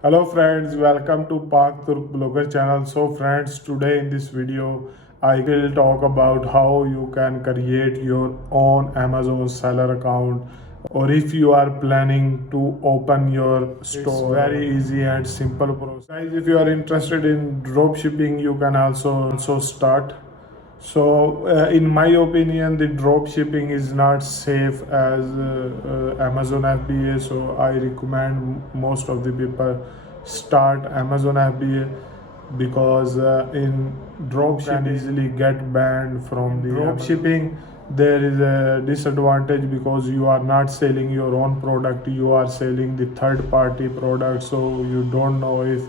Hello friends, welcome to Pak Turk Blogger channel. So friends, today in this video, I will talk about how you can create your own Amazon seller account, or if you are planning to open your store. It's very easy and simple process. Guys, if you are interested in drop shipping, you can also start. So, in my opinion, the drop shipping is not safe as Amazon FBA. So, I recommend most of the people start Amazon FBA because in drop shipping can easily get banned from the drop shipping. There is a disadvantage because you are not selling your own product, you are selling the third party product, so you don't know if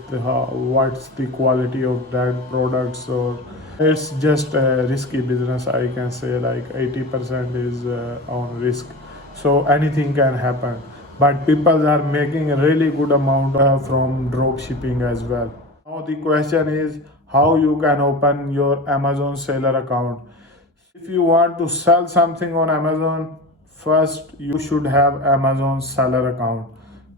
what's the quality of that product. So it's just a risky business, I can say, like 80% is on risk. So anything can happen. But people are making a really good amount from drop shipping as well. Now the question is how you can open your Amazon seller account. If you want to sell something on Amazon, first you should have Amazon seller account.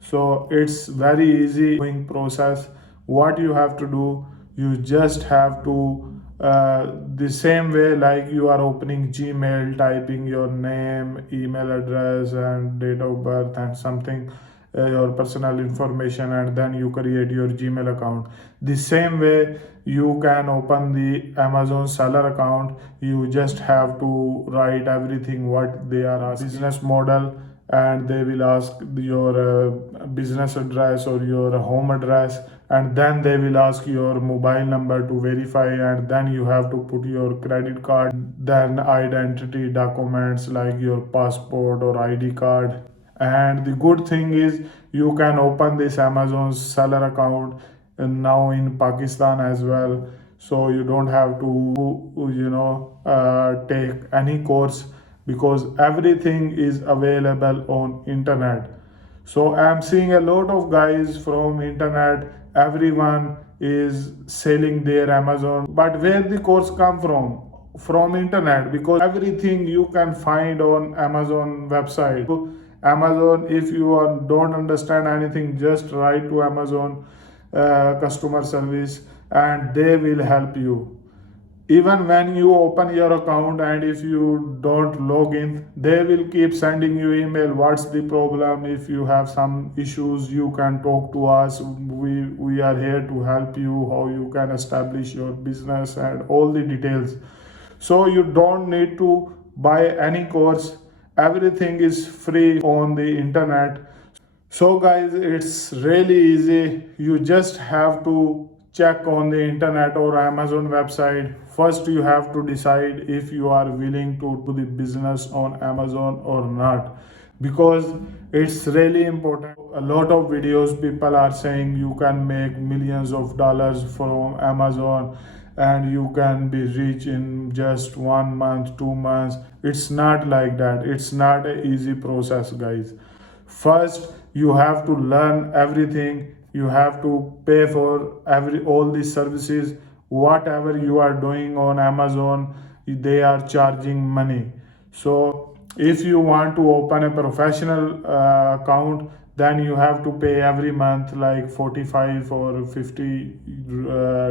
So it's very easy doing process. What you have to do, you just have to the same way like you are opening Gmail, typing your name, email address, and date of birth, and something your personal information, and then you create your Gmail account. The same way you can open the Amazon seller account. You just have to write everything what they are asking, business model, and they will ask your business address or your home address, and then they will ask your mobile number to verify, and then you have to put your credit card, then identity documents like your passport or ID card. And the good thing is you can open this Amazon seller account now in Pakistan as well. So you don't have to, take any course because everything is available on internet. So I'm seeing a lot of guys from internet. Everyone is selling their Amazon. But where the course come from? From internet, because everything you can find on Amazon website. So Amazon, if you don't understand anything, just write to Amazon customer service and they will help you. Even when you open your account and if you don't log in, they will keep sending you email, what's the problem, if you have some issues you can talk to us, we are here to help you, how you can establish your business and all the details. So you don't need to buy any course, everything is free on the internet. So, guys, it's really easy. You just have to check on the internet or Amazon website. First, you have to decide if you are willing to do the business on Amazon or not, because it's really important. A lot of videos people are saying you can make millions of dollars from Amazon and you can be rich in just 1 month, 2 months. It's not like that. It's not an easy process, guys. First, you have to learn everything. You have to pay for all these services. Whatever you are doing on Amazon, they are charging money. So, if you want to open a professional account, then you have to pay every month like 45 or 50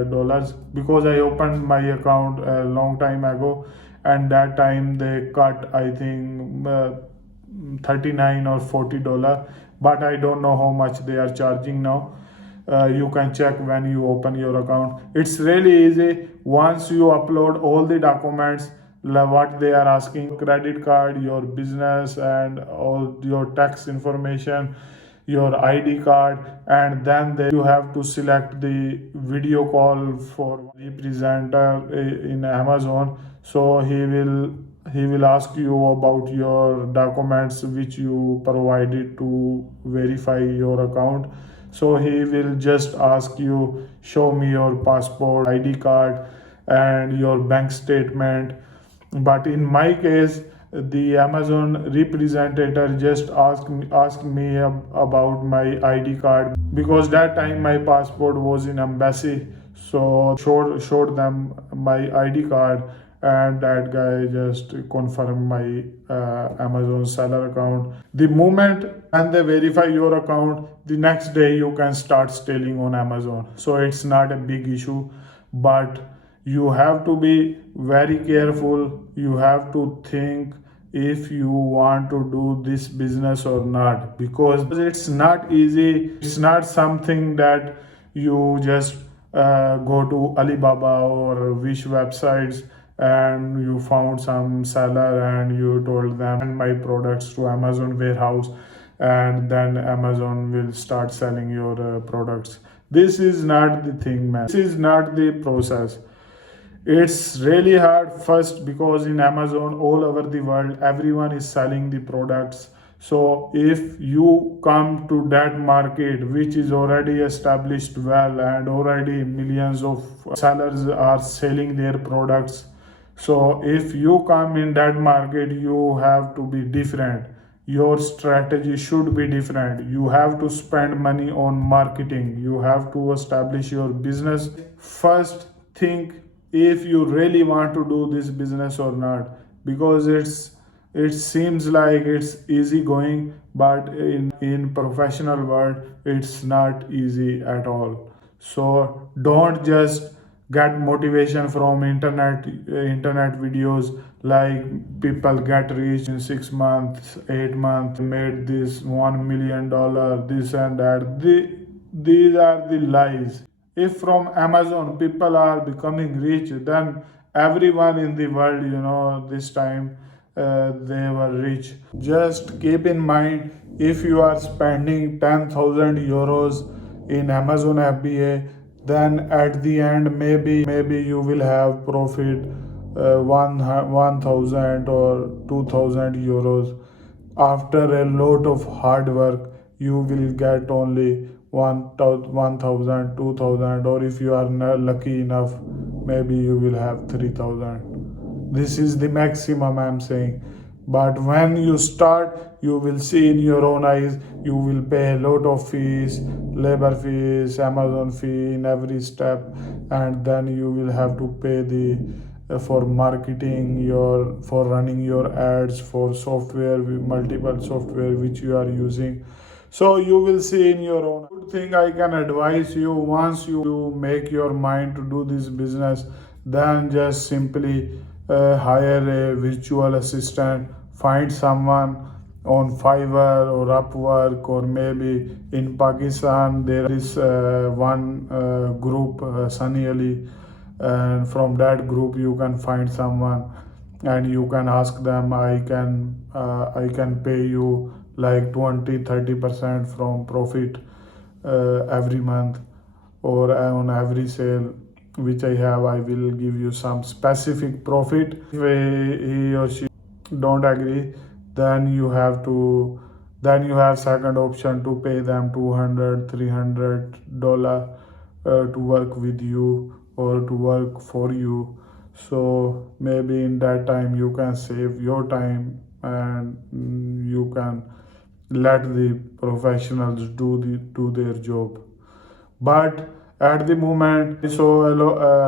dollars, because I opened my account a long time ago, and that time they cut, I think, 39 or 40 dollar, but I don't know how much they are charging now. You can check when you open your account. It's really easy. Once you upload all the documents, what they are asking, credit card, your business, and all your tax information, your ID card, and then you have to select the video call for representative in Amazon. So he will ask you about your documents which you provided to verify your account. So he will just ask you, show me your passport, ID card, and your bank statement. But in my case, the Amazon representative just asked me about my ID card, because that time my passport was in embassy. So showed them my ID card, and that guy just confirm my Amazon seller account. The moment and they verify your account, the next day you can start selling on Amazon. So it's not a big issue, but you have to be very careful. You have to think if you want to do this business or not, because it's not easy. It's not something that you just go to Alibaba or Wish websites and you found some seller and you told them send my products to Amazon warehouse, and then Amazon will start selling your products. This is not the thing, man. This is not the process. It's really hard first because in Amazon all over the world everyone is selling the products. So if you come to that market which is already established well and already millions of sellers are selling their products, so if you come in that market, you have to be different. Your strategy should be different. You have to spend money on marketing. You have to establish your business. First, think if you really want to do this business or not, because it seems like it's easy going, but in professional world it's not easy at all. So don't just get motivation from internet videos like people get rich in 6 months, 8 months, made this $1 million, this and that. These are the lies. If from Amazon people are becoming rich, then everyone in the world, this time they were rich. Just keep in mind, if you are spending 10,000 euros in Amazon FBA, then at the end maybe you will have profit 1,000 or 2,000 euros. After a lot of hard work you will get only 1,000, 2,000, or if you are lucky enough, maybe you will have 3,000. This is the maximum I'm saying. But when you start, you will see in your own eyes, you will pay a lot of fees, labor fees, Amazon fee in every step, and then you will have to pay the for marketing your, for running your ads, for software, multiple software which you are using. So you will see in your own. Good thing I can advise you, once you make your mind to do this business, then just simply hire a virtual assistant, find someone on Fiverr or Upwork, or maybe in Pakistan there is one group, Sunny Ali, and from that group you can find someone and you can ask them, I can pay you like 20-30% from profit every month, or on every sale which I have I will give you some specific profit. If he or she don't agree, then you have second option to pay them 200-300 dollar to work with you or to work for you. So maybe in that time you can save your time, and you can let the professionals do their job. But at the moment, so a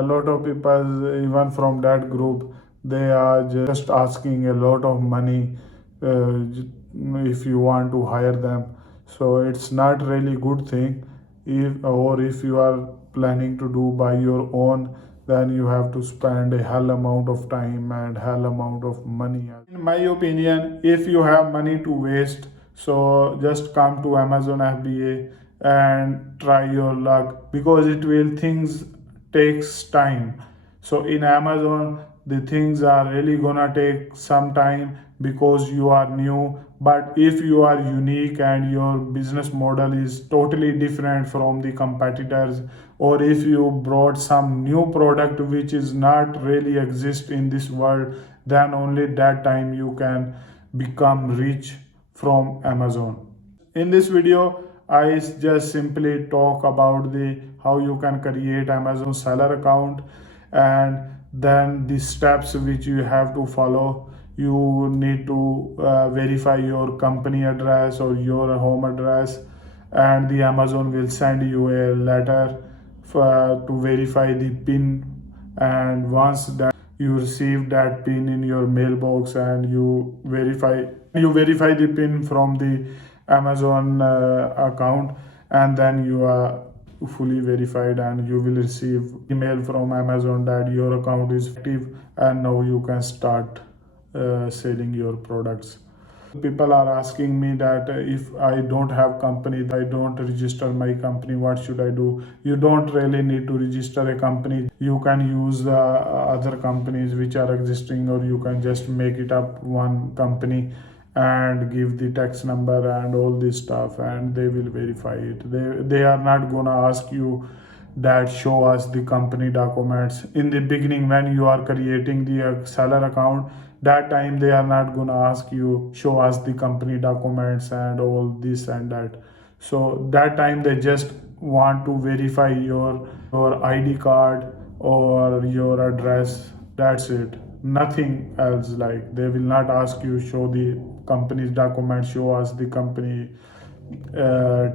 lot of people, even from that group, they are just asking a lot of money if you want to hire them. So it's not really good thing. If you are planning to do by your own, then you have to spend a hell amount of time and hell amount of money. In my opinion, if you have money to waste, so just come to Amazon FBA and try your luck, because it will things takes time. So in Amazon the things are really gonna take some time because you are new. But if you are unique and your business model is totally different from the competitors, or if you brought some new product which is not really exist in this world, then only that time you can become rich from Amazon. In this video I just simply talk about the how you can create Amazon seller account, and then the steps which you have to follow. You need to verify your company address or your home address, and the Amazon will send you a letter to verify the pin. And once that you receive that pin in your mailbox, and you verify the pin from the Amazon account, and then you are fully verified, and you will receive email from Amazon that your account is active, and now you can start selling your products. People are asking me that if I don't have company, I don't register my company, what should I do? You don't really need to register a company. You can use other companies which are existing, or you can just make it up one company and give the tax number and all this stuff, and they will verify it. They are not gonna ask you that show us the company documents in the beginning. When you are creating the seller account, that time they are not gonna ask you show us the company documents and all this and that. So that time they just want to verify your ID card or your address. That's it, nothing else. Like, they will not ask you show the company's documents, show us the company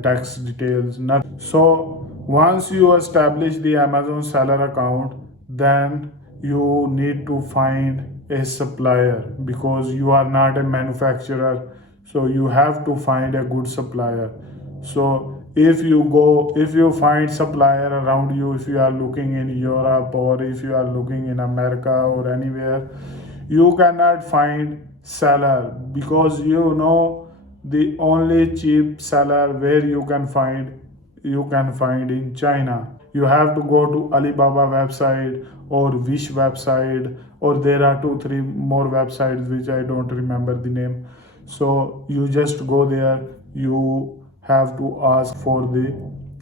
tax details, nothing. So once you establish the Amazon seller account, then you need to find a supplier, because you are not a manufacturer. So you have to find a good supplier. So if you find supplier around you, if you are looking in Europe, or if you are looking in America or anywhere, you cannot find seller, because the only cheap seller where you can find in China. You have to go to Alibaba website or Wish website, or there are two three more websites which I don't remember the name. So you just go there, you have to ask for the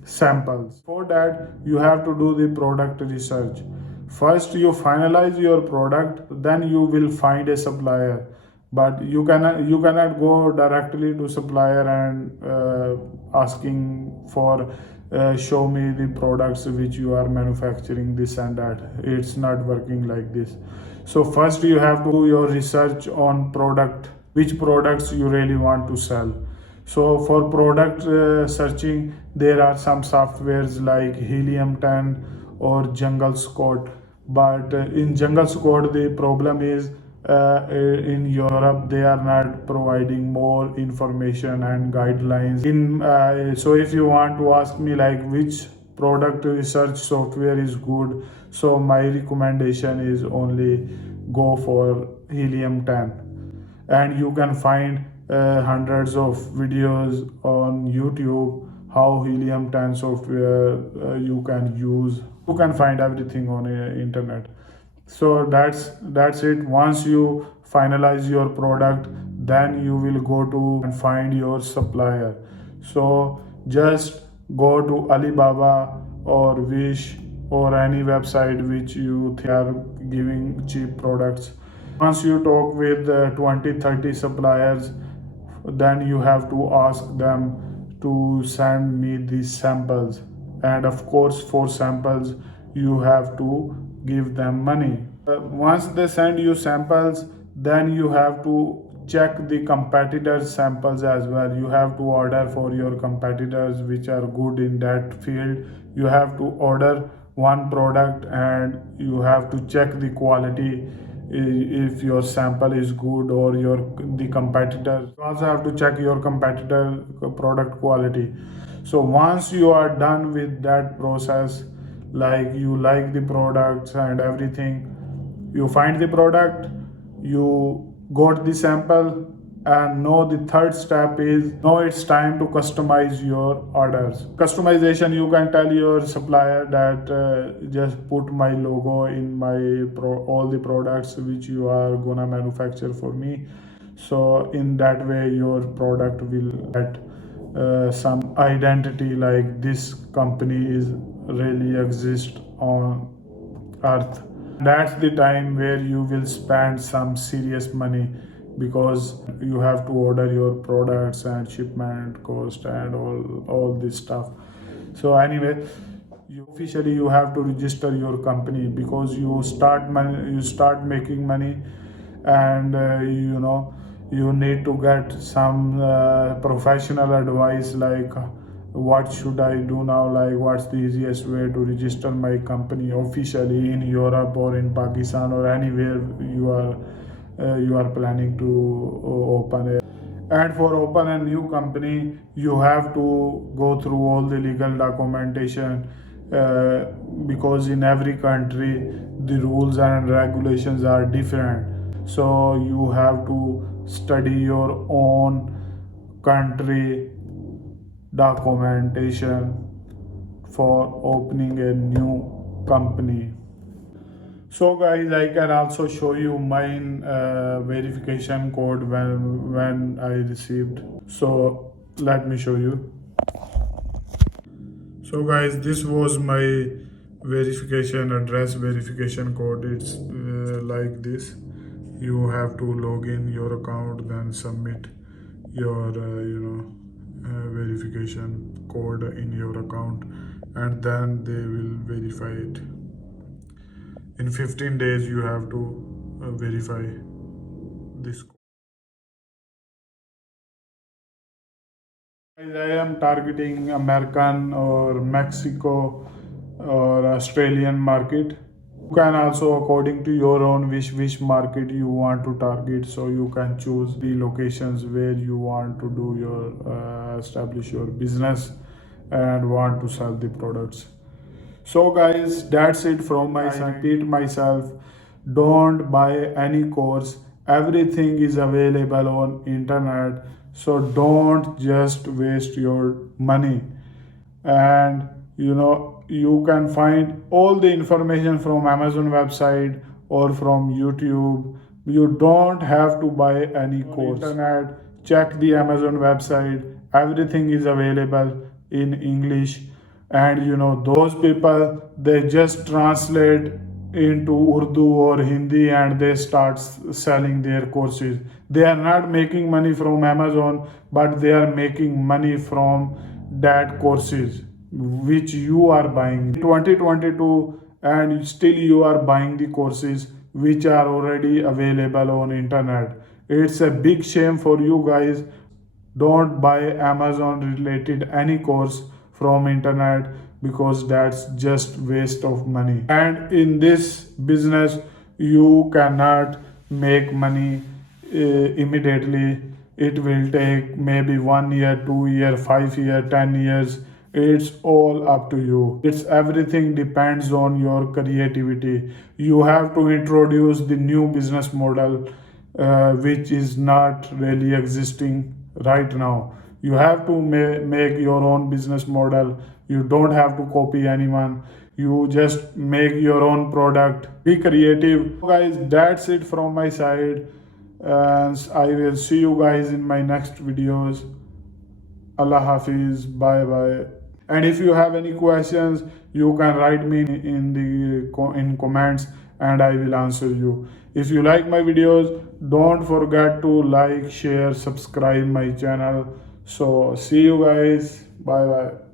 samples. For that, you have to do the product research. First you finalize your product, then you will find a supplier. But you cannot go directly to supplier and asking for show me the products which you are manufacturing, this and that. It's not working like this. So first you have to do your research on product, which products you really want to sell. So for product searching, there are some softwares like Helium 10 or Jungle Scout. But in Jungle Scout, the problem is in Europe they are not providing more information and guidelines. So if you want to ask me like which product research software is good, so my recommendation is only go for Helium 10, and you can find hundreds of videos on YouTube how Helium 10 software you can use. You can find everything on internet. So that's it. Once you finalize your product, then you will go to and find your supplier. So just go to Alibaba or Wish or any website which you think are giving cheap products. Once you talk with 20-30 suppliers, then you have to ask them to send me these samples, and of course for samples you have to give them money. Once they send you samples, then you have to check the competitors samples as well. You have to order for your competitors which are good in that field. You have to order one product, and you have to check the quality, if your sample is good, or the competitor. You also have to check your competitor product quality. So once you are done with that process, like you like the products and everything, you find the product, you got the sample, and now the third step is, now it's time to customize your orders. Customization, you can tell your supplier that just put my logo in all the products which you are gonna manufacture for me. So in that way your product will get some identity, like this company is really exist on earth. That's the time where you will spend some serious money, because you have to order your products and shipment cost and all this stuff. So anyway, you have to register your company, because you start making money, and you need to get some professional advice, like what should I do now, like what's the easiest way to register my company officially in Europe or in Pakistan or anywhere you are planning to open it. And for open a new company, you have to go through all the legal documentation, uh, because in every country the rules and regulations are different. So you have to study your own country documentation for opening a new company. So guys, I can also show you mine verification code when I received. So let me show you. So guys, this was my verification address verification code. It's like this. You have to log in your account, then submit your verification code in your account, and then they will verify it. In 15 days you have to verify this. I am targeting American or Mexico or Australian market. You can also, according to your own wish, which market you want to target. So you can choose the locations where you want to do your establish your business and want to sell the products. So guys, that's it from my side. I repeat myself, don't buy any course. Everything is available on internet. So don't just waste your money. And you can find all the information from Amazon website or from YouTube. You don't have to buy any course. On internet, check the Amazon website. Everything is available in English, and those people, they just translate into Urdu or Hindi and they start selling their courses. They are not making money from Amazon, but they are making money from that courses which you are buying 2022, and still you are buying the courses which are already available on internet. It's a big shame for you guys. Don't buy Amazon related any course from internet, because that's just waste of money. And in this business you cannot make money immediately. It will take maybe 1 year, 2 year, 5 year, 10 years. It's all up to you. It's everything depends on your creativity. You have to introduce the new business model, which is not really existing right now. You have to make your own business model. You don't have to copy anyone. You just make your own product. Be creative. Guys, that's it from my side. And I will see you guys in my next videos. Allah Hafiz. Bye bye. And if you have any questions, you can write me in comments and I will answer you. If you like my videos, don't forget to like, share, subscribe my channel. So see you guys. Bye bye.